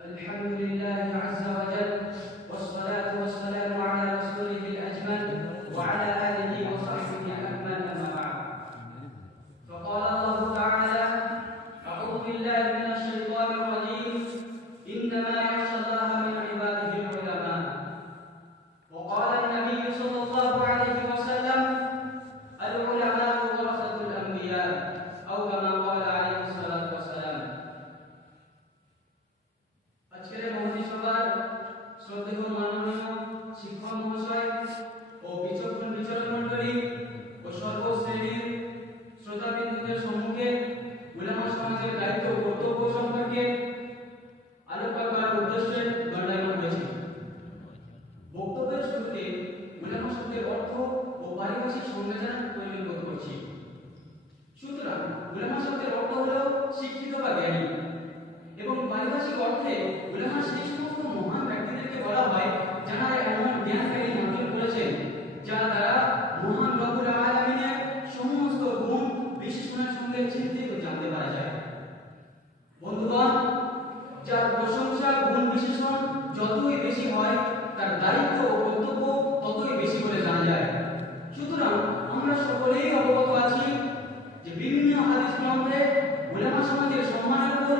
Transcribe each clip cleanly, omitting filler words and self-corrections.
الحمد لله عز وجل، والصلاة والسلام على رسوله الأجمل وعلى آله وصحبه الأكمل، أما بعد. فقال الله تعالى: أعوذ بالله من الشيطان الرجيم، إنما يخشى الله من عباده العلماء. وقال النبي صلى الله عليه وسلم: العلماء ورثة الأنبياء، أو كما قال عليه الصلاة والسلام. আজকের মহতি সভার শ্রদ্ধেয় মাননীয় শিক্ষক মহাশয় ও বিচক্ষণ বিচারক মণ্ডলী ও সর্বশ্রেণীর শ্রোতাবৃন্দদের সম্মুখে উলামা সমাজের দায়িত্ব ও কর্তব্য সম্পর্কে আলোকপাত করার উদ্দেশ্যে দণ্ডায়মান হয়েছে। বক্তব্যের শুরুতে উলামা শব্দের অর্থ ও পারিভাষিক সংজ্ঞা পরিচিত করছি। সুতরাং উলামা শব্দের অর্থ হল শিক্ষিত বা জ্ঞানী, এবং পারিভাষিক অর্থে উলামা সেই সমস্ত মহান ব্যক্তিদেরকে বলা হয় যারা এমন জ্ঞান জ্ঞানী অর্জন করেছেন যা দ্বারা মহান রব্বুল আলামিনের সমস্ত গুণ বিশেষণের সঙ্গে চিনতে ও জানতে পারা যায়। বন্ধুগণ, যার প্রশংসা গুণ বিশেষণ যতই বেশি হয় তার দায়িত্ব ও কর্তব্য ততই বেশি করে জানা যায়। সুতরাং আমরা সকলেই অবগত আছি যে বিভিন্ন হাদিস গ্রন্থে উলামা সমাজের সম্মানের উপর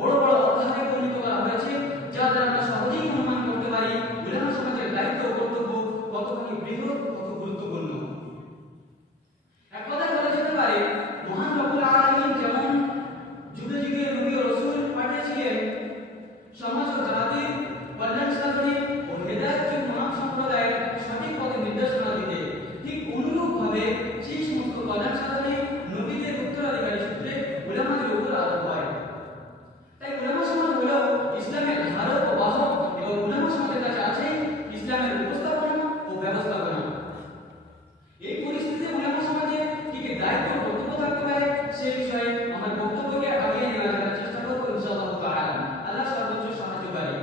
বড় বড় অধ্যায় বর্ণিত করা হয়েছে, যা দ্বারা আমরা সহজেই অনুমান করতে পারি উলামা সমাজের দায়িত্ব ও কর্তব্য কতখানি বৃহৎ, কত গুরুত্বপূর্ণ। এক কথায় বলা যেতে পারে, মহান রব্বুল আলামিন যেমন যুগে যুগে নবী ও রাসূল পাঠিয়েছিলেন সমাজ ও জাতির কল্যাণ সাধনে ও হেদায়েতের মানব সম্প্রদায়ের সঠিক পথে নির্দেশনা দিতে, ঠিক অনুরূপভাবে সেই সমস্ত কল্যাণ সাধনে নবীদের উত্তরাধিকারী সূত্রে উলামাদের উপর আরোপ হয়। তাই উলামা সমাজ হল ইসলামের ধারক ও বাহক, এবং উলামা সমাজের কাছে আছে ইসলামের উপস্থাপনা ও ব্যবস্থাপনা। এই পরিস্থিতিতে উলামা সমাজে কি কি দায়িত্ব ও কর্তব্য থাকতে পারে সে বিষয়ে আমার বক্তব্যকে আগিয়ে নিয়ে যাওয়ার চেষ্টা করব ইনশাআল্লাহ তাআলা। আল্লাহ সর্বোচ্চ সাহায্যকারী।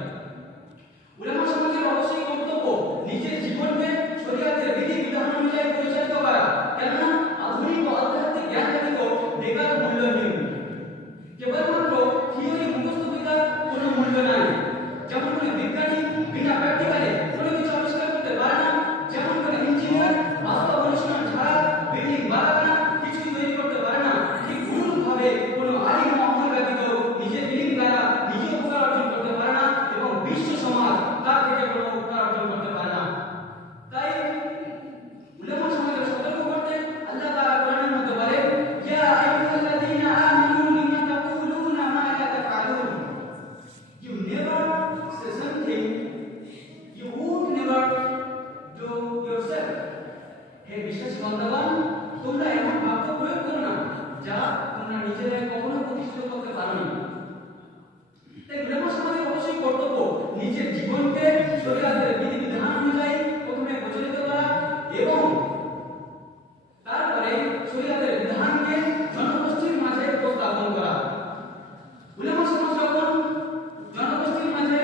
উলামা সমাজের অবশ্যই কর্তব্য নিজের জীবনকে শরীয়তের বিধি বিধান অনুযায়ী পরিচালিত করা, কেননা আধুনিক ও আধ্যাত্মিক জ্ঞান ব্যতীত বেকার মূল্যহীন। কেবলমাত্র থিওরি মুখস্থ বিদ্যার কোনো মূল্য নাই। যেমন কোনো বিজ্ঞানী বিনা প্র্যাকটিক্যালে কোনো কিছু আবিষ্কার করতে পারে না, যেমন কোনো ইঞ্জিনিয়ার বাস্তব অনুশীলন ছাড়া বিল্ডিং বানাবে না, কিছুই তৈরি করতে পারে না, ঠিক অনুরূপভাবে কোনো আলিম আমল ব্যতীত নিজের ইলম দ্বারা নিজে উপকার অর্জন করতে পারে না, এবং বিশ্ব সমাজ তার থেকে কোনো উপকার অর্জন করতে পারে না। তাই উলামা সমাজকে সতর্ক করতে আল্লাহ তাআলা কোরআনের মধ্যে বলেন, ইয়া আইয়ুহাল্লাযীনা আমানু লিমা তাকুলুনা মা লা তাফআলুন। You never say something you would never do yourself. হে বিশ্বাসী বান্দাগণ, তোমরা এমন বাক্য প্রয়োগ করো না যা তোমরা নিজেরাই কখনো প্রতিষ্ঠিত করতে পারো না। তাই উলামা সমাজের অবশ্যই কর্তব্য নিজের জীবনকে শরীয়তের বিধি বিধান অনুযায়ী প্রথমে প্রচলিত করা, এবং তারপরে শরীয়তের বিধানকে জনগোষ্ঠীর মাঝে উপস্থাপন করা। উলামা সমাজ যখন জনগোষ্ঠীর মাঝে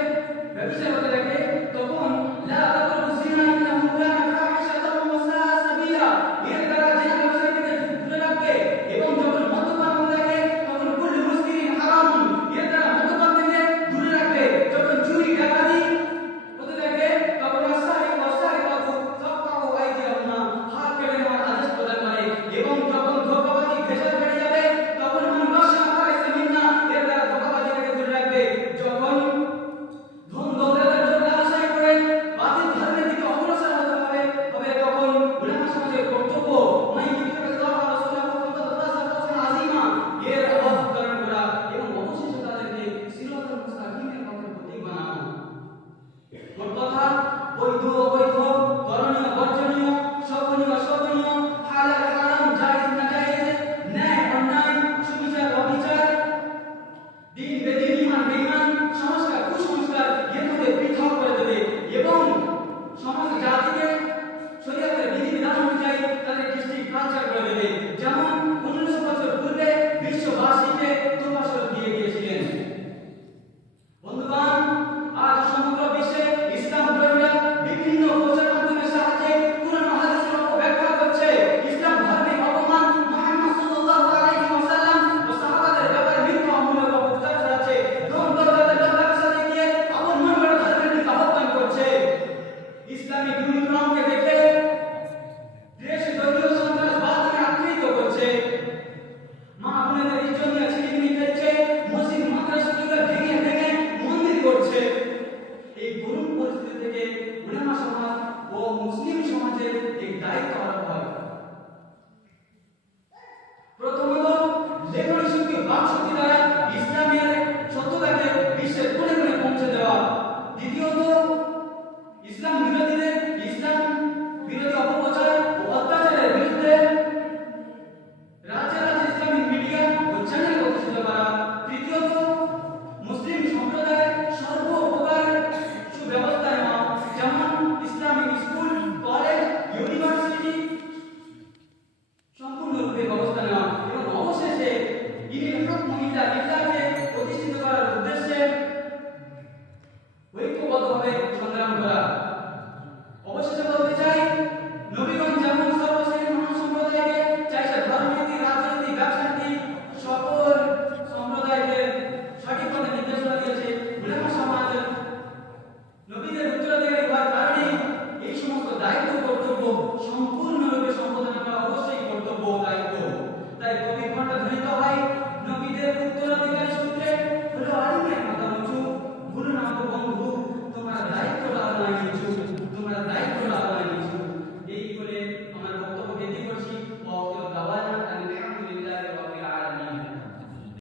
ব্যবসায় হতে থাকে, তখন লা তাকরাবু যিনা ইন্নাহু কানা ফাহিশাতান ওয়া সাআ সাবিলা, এর দ্বারা জিনা ব্যবসা থেকে দূরে রাখবে। এবং যখন মদ্যপান হতে থাকে, তখন কুল্লু মুসকিরিন হারাম, এর দ্বারা মদ্যপান থেকে দূরে রাখবে। যখন চুরি ডাকাতি হতে থাকে, তখন আসারি ওয়াসারি বাবু ফাকাউ আইদিয়াহুমা, হাত কেটে নেওয়ার আদেশ প্রদান করে। এবং যখন ধোঁকাবাজি ভেজাল বেড়ে যাবে, তখন মান বাসা ফারাইসে মিন্না, এর দ্বারা ধোঁকাবাজি থেকে দূরে রাখবে। যখন ধন দৌলতের জন্য আশায় করে বাতিল ধর্মের দিকে অগ্রসর হতে হবে, তখন উলামা সমাজের কর্তব্য মাই ইত্তাকিল্লাহ ওয়া রাসূলুহু ফাকাদ ফাযা ফাওজান আযীমা, এর অবধারণ করা, এবং অবশেষে তাদেরকে সিরাতুল মুস্তাকিমের পথে প্রতীক বানানো। মোট কথা, বৈধ অবৈধ, করণীয় বর্জনীয়, শোভনীয় অশোভনীয়, হালাল হারাম, জায়েজ নাজায়েজ, ন্যায় অন্যায়, সুবিচার অবিচার, দিন বেদিন, ঈমান বেঈমান, সংস্কার কুসংস্কার এর মধ্যে পৃথক করে দেবে, এবং সমাজ জাতিকে শরীয়তের বিধি বিধান অনুযায়ী তাদের দৃষ্টি কালচার করে দেবে। যেমন 1500 বছর পূর্বে বিশ্ববাসীকে তোফাশল দিয়ে গিয়েছিলেন। বন্ধুগণ, আজ সমগ্র বিশ্বে ইসলাম বিরোধীরা বিভিন্ন প্রচার মাধ্যমের সাহায্যে কুরআন ও হাদিসের অপব্যাখ্যা করছে। ইসলাম ধর্মের অপমান, মুহাম্মদ সাল্লাল্লাহু আলাইহি ওয়াসাল্লাম ও সাহাবাদের ব্যাপারে মিথ্যা অমূলক অপপ্রচার চালাচ্ছে। ধন দৌলতের ব্যবসা দেখিয়ে মুসলিম সম্প্রদায়ের সর্বপ্রকার সুব্যবস্থা নেওয়া, যেমন ইসলামিক স্কুল, কলেজ, ইউনিভার্সিটি সম্পূর্ণরূপে ব্যবস্থা নেওয়া এবং অবশেষে ইনিল হক মহিলা বিদ্যাকে প্রতিষ্ঠিত করার উদ্দেশ্যে ঐক্যবদ্ধভাবে সংগ্রাম করা। অবশেষে বলতে চাই, নবীগণ যেমন সর্বশ্রেণীর মানব সম্প্রদায়কে, চাই সে ধর্মনীতি, রাজনীতি, ব্যবসানীতি, সকল সম্প্রদায়কে সঠিক পথে নির্দেশনা দিয়েছে। উলামা সমাজ নবীদের উত্তরাধিকারী হওয়ার কারণে এই সমস্ত দায়িত্ব কর্তব্য